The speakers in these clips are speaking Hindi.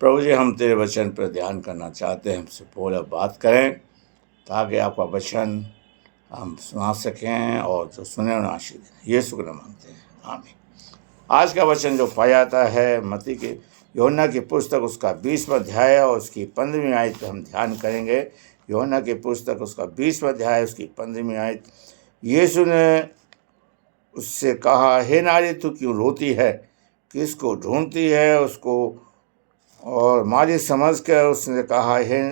प्रभु जी, हम तेरे वचन पर ध्यान करना चाहते हैं। हमसे बोला बात करें ताकि आपका वचन हम सुना सकें और जो सुने उन्हें आशीष दें। यीशु का नाम मांगते हैं, आमीन। आज का वचन जो पाया जाता है मत्ती की यूहन्ना की पुस्तक उसका 20वां अध्याय और उसकी 15वीं आयत पर हम ध्यान करेंगे। यूहन्ना की पुस्तक उसका 20वां अध्याय उसकी 15वीं आयत। यीशु ने उससे कहा, हे नारी, तू क्यों रोती है? किसको ढूंढती है? उसको और माली समझ कर उसने कहा, हे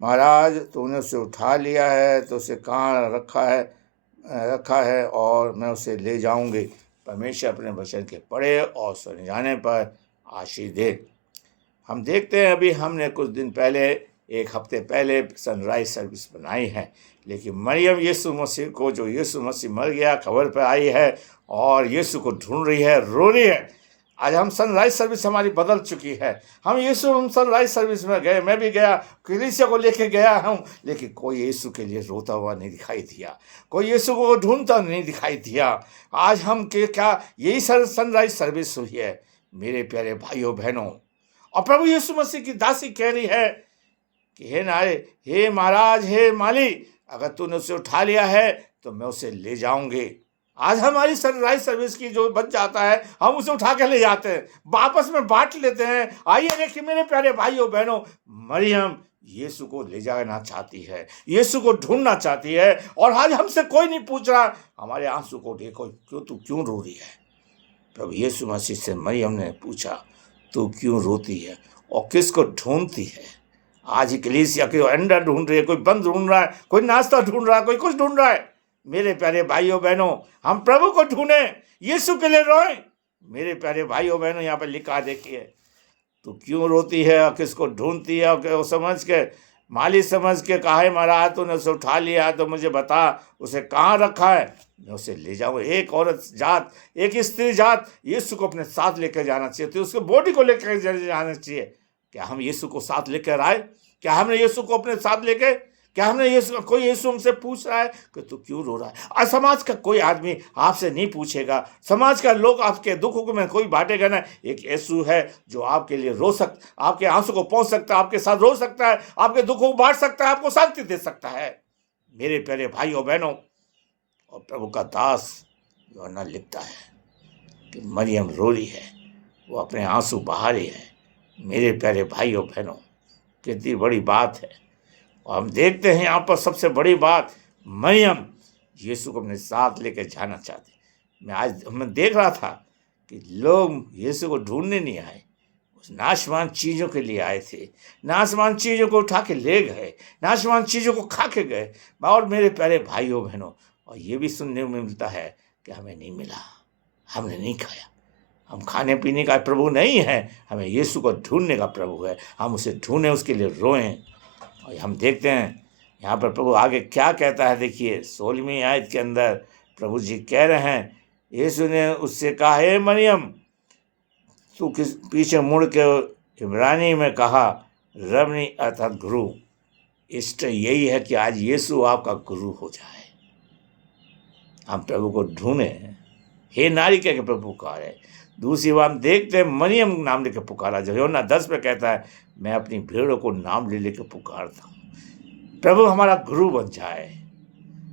महाराज, तूने उसे उठा लिया है तो उसे कहाँ रखा है और मैं उसे ले जाऊंगी। परमेश्वर अपने वचन के पढ़े और सुने जाने पर आशीष दे। हम देखते हैं, अभी हमने कुछ दिन पहले, एक हफ्ते पहले सनराइज सर्विस बनाई है, लेकिन मरियम यीशु मसीह को, जो यीशु मसीह मर गया, खबर पर आई है और यीशु को ढूंढ रही है, रो रही है। आज हम सनराइज सर्विस हमारी बदल चुकी है। हम सनराइज सर्विस में गए, मैं भी गया, कलीसिया को लेके गया हूँ, लेकिन कोई यीशु के लिए रोता हुआ नहीं दिखाई दिया, कोई यीशु को ढूंढता नहीं दिखाई दिया। आज हम के क्या यही सनराइज सर्विस हुई है मेरे प्यारे भाइयों बहनों। और प्रभु यीशु मसीह की दासी कह रही है कि हे नारे, हे महाराज, हे माली, अगर तूने उसे उठा लिया है तो मैं उसे ले जाऊंगी। आज हमारी सनराइज सर्विस की जो बच जाता है, हम उसे उठा के ले जाते हैं, वापस में बांट लेते हैं। आइए देखिए मेरे प्यारे भाइयों बहनों, मरियम यीशु को ले जाना चाहती है, यीशु को ढूंढना चाहती है। और आज हमसे कोई नहीं पूछ रहा, हमारे आंसू को देखो, तू क्यों रो रही है? प्रभु यीशु मसीह से मरियम ने पूछा, तू क्यों रोती है और किसको ढूंढती है? आज ही कलीसिया कोई अंडा ढूंढ रही है, कोई बंद ढूंढ रहा है, कोई नाश्ता ढूंढ रहा है, कोई कुछ ढूंढ रहा है। मेरे प्यारे भाइयों बहनों, हम प्रभु को ढूंढे, यीशु के लिए रोए। मेरे प्यारे भाइयों बहनों, यहाँ पर लिखा देखिए, तू क्यों रोती है और किसको ढूंढती है? और समझ के, माली समझ के कहा, है महाराज, तूने उसे उठा लिया तो मुझे बता उसे कहाँ रखा है, मैं उसे ले जाऊँ। एक औरत जात, एक स्त्री जात यीशु को अपने साथ लेकर जाना चाहिए, तो उसके बॉडी को लेकर जाना चाहिए। क्या हम यीशु को साथ लेकर आए? क्या हमने यीशु को अपने साथ लेके, क्या हमने कोई यीशु हमसे पूछ रहा है कि तू क्यों रो रहा है? आज समाज का कोई आदमी आपसे नहीं पूछेगा, समाज का लोग आपके दुखों को में कोई बांटेगा ना। एक यीशु है जो आपके लिए आपके आंसू को पहुंच सकता है, आपके साथ रो सकता है, आपके दुखों को बांट सकता है, आपको शांति दे सकता है। मेरे प्यारे भाइयों बहनों, और प्रभु का दास यूहन्ना लिखता है कि मरियम रो रही है, वो अपने आंसू बहा रही है। मेरे प्यारे भाइयों बहनों, कितनी बड़ी बात है। और हम देखते हैं यहाँ पर सबसे बड़ी बात, मरियम यीशु को अपने साथ लेकर जाना चाहती। मैं देख रहा था कि लोग यीशु को ढूंढने नहीं आए, उस नाशवान चीज़ों के लिए आए थे। नाशवान चीज़ों को उठा के ले गए, नाशवान चीज़ों को खा के गए। और मेरे प्यारे भाइयों बहनों, और ये भी सुनने में मिलता है कि हमें नहीं मिला, हमने नहीं खाया। हम खाने पीने का प्रभु नहीं है, हमें यीशु को ढूंढने का प्रभु है। हम उसे ढूंढें, उसके लिए रोएं। और हम देखते हैं यहाँ पर प्रभु आगे क्या कहता है। देखिए 16वीं आयत के अंदर प्रभु जी कह रहे हैं, यीशु ने उससे कहा, हे मरियम, तू किस पीछे मुड़ के इब्रानी में कहा, रबनी अर्थात गुरु। इष्ट यही है कि आज यीशु आपका गुरु हो जाए। हम प्रभु को ढूंढें, हे नारी कह के प्रभु पुकार है। दूसरी बार हम देखते हैं मरियम नाम लेकर पुकारा, जो यूहन्ना 10 में कहता है, मैं अपनी भेड़ों को नाम ले लेकर पुकारता हूँ। प्रभु हमारा गुरु बन जाए,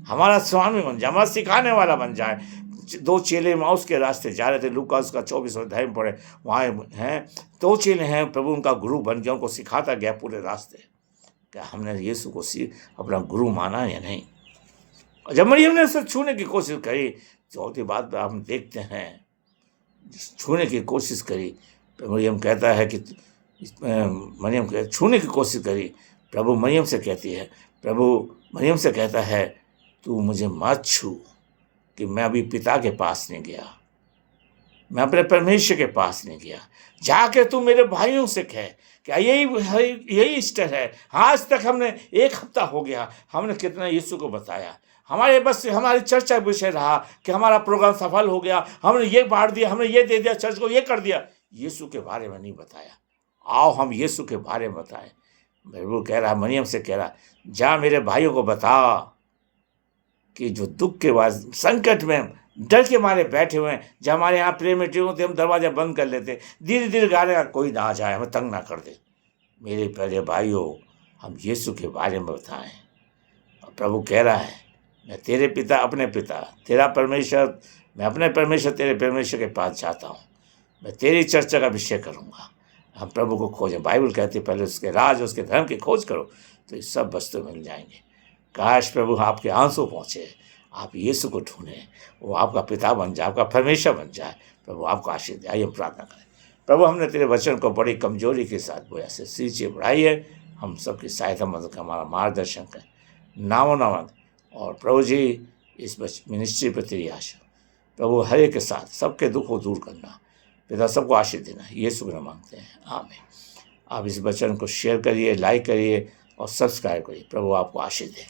हमारा स्वामी बन जाए, हमारा सिखाने वाला बन जाए। 2 चेले माउस के रास्ते जा रहे थे, लूका उसका 24 अध्याय में पढ़े, वहाँ हैं 2 चेले हैं, प्रभु उनका गुरु बन गया, उनको सिखाता गया पूरे रास्ते। क्या हमने यीशु को अपना गुरु माना या नहीं? और जब मरियम ने उसे छूने की कोशिश करी, चौथी बात पर हम देखते हैं, छूने की कोशिश करी, मरियम कहता है कि मरियम छूने की कोशिश करी। प्रभु मरियम से कहती है, प्रभु मरियम से कहता है, तू मुझे मत छू, कि मैं अभी पिता के पास नहीं गया, मैं अपने परमेश्वर के पास नहीं गया। जाके तू मेरे भाइयों से कह, क्या यही ईस्टर है। आज तक हमने 1 हफ्ता हो गया, हमने कितना यीशु को बताया। हमारी चर्चा विषय रहा कि हमारा प्रोग्राम सफल हो गया, हमने ये बांट दिया, हमने ये दे दिया, चर्च को ये कर दिया। यीशु के बारे में नहीं बताया। आओ हम यीशु के बारे में बताएं। प्रभु कह रहा, मरियम से कह रहा, जा मेरे भाइयों को बता कि जो दुख के बाद संकट में डर के मारे बैठे हुए हैं। जब हमारे यहाँ प्रेयर मीटिंग होती है हम दरवाज़ा बंद कर लेते, धीरे धीरे गा रहे हैं, कोई ना आ जाए, हमें तंग ना कर दे। मेरे प्यारे भाइयों, हम यीशु के बारे में बताएं। और प्रभु कह रहा है, मैं तेरे पिता अपने पिता, तेरा परमेश्वर मैं अपने परमेश्वर तेरे परमेश्वर के पास जाता हूँ, मैं तेरी चर्चा का अभिषेक करूँगा। हम प्रभु को खोजें। बाइबल कहती है पहले उसके राज उसके धर्म की खोज करो तो ये सब वस्तु मिल जाएंगे। काश प्रभु आपके आंसू पहुँचे, आप यीशु को ढूंढें, वो आपका पिता बन जाए, आपका परमेश्वर बन जाए। प्रभु आपको आशीष दे। आइए हम प्रार्थना करें। प्रभु, हमने तेरे वचन को बड़ी कमजोरी के साथ बोया से सींचे बढ़ाई है। हम सबकी सहायता मदद कर, हमारा मार्गदर्शन कर, नामो नामद। और प्रभु जी, इस मिनिस्ट्री पर तेरी आशा प्रभु हर एक के साथ सबके दुख को दूर करना, पिता सबको आशीष देना, यीशु के नाम मांगते हैं, आमीन। आप इस वचन को शेयर करिए, लाइक करिए और सब्सक्राइब करिए। प्रभु आपको आशीष दे।